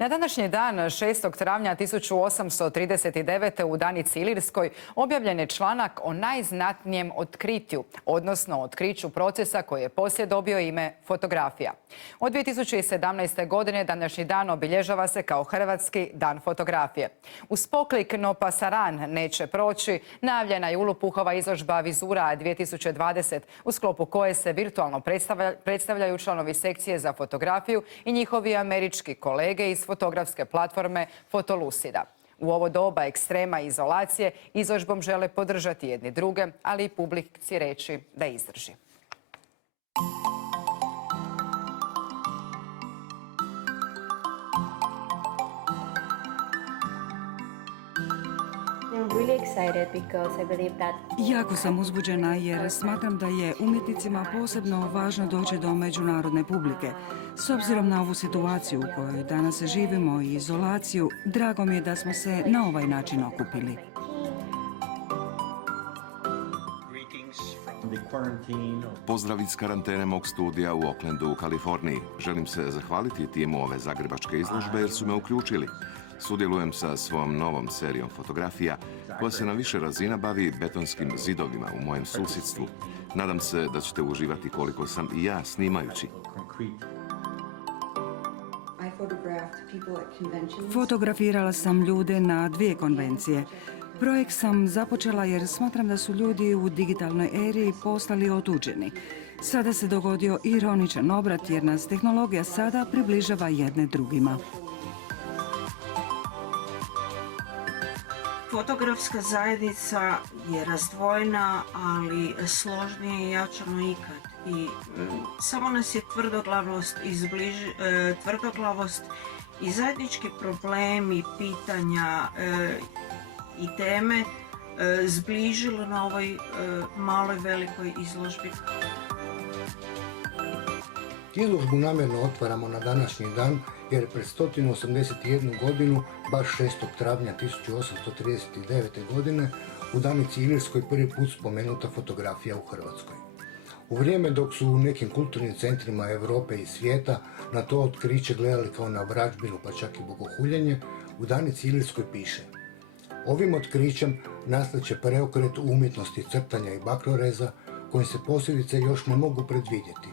Na današnji dan, 6. travnja 1839. u Danici Ilirskoj objavljen je članak o najznatnijem otkritju, odnosno otkriću procesa koji je poslije dobio ime fotografija. Od 2017. godine današnji dan obilježava se kao Hrvatski dan fotografije. Uz poklik No pasaran neće proći, najavljena je u Lupuhova izložba Vizura 2020, u sklopu koje se virtualno predstavljaju članovi sekcije za fotografiju i njihovi američki kolege iz fotografske platforme Fotolusida. U ovo doba ekstrema i izolacije izložbom žele podržati jedni druge, ali i publici reći da izdrži. Jako sam uzbuđena jer smatram da je umjetnicima posebno važno doći do međunarodne publike. S obzirom na ovu situaciju u kojoj danas živimo i izolaciju, drago mi je da smo se na ovaj način okupili. Pozdrav iz karantene mog studija u Oaklandu u Kaliforniji. Želim se zahvaliti timu ove zagrebačke izložbe jer su me uključili. Sudjelujem sa svojom novom serijom fotografija koja se na više razina bavi betonskim zidovima u mojem susjedstvu. Nadam se da ćete uživati koliko sam i ja snimajući. Fotografirala sam ljude na 2 konvencije. Projekt sam započela jer smatram da su ljudi u digitalnoj eri postali otuđeni. Sada se dogodio ironičan obrat jer nas tehnologija sada približava jedne drugima. Fotografska zajednica je razdvojena, ali složnije i jača no ikad. I samo nas je tvrdoglavost i zajednički problemi, pitanja i teme zbližilo na ovoj maloj velikoj izložbi. Izložbu namjerno otvaramo na današnji dan jer pred 181 godinu, baš 6. travnja 1839. godine, u Danici Ilirskoj prvi put spomenuta fotografija u Hrvatskoj. U vrijeme dok su u nekim kulturnim centrima Europe i svijeta na to otkriće gledali kao na vražbinu pa čak i bogohuljenje, u Danici Ilirskoj piše: ovim otkrićem nastat će preokret u umjetnosti crtanja i bakroreza kojim se posljedice još ne mogu predvidjeti.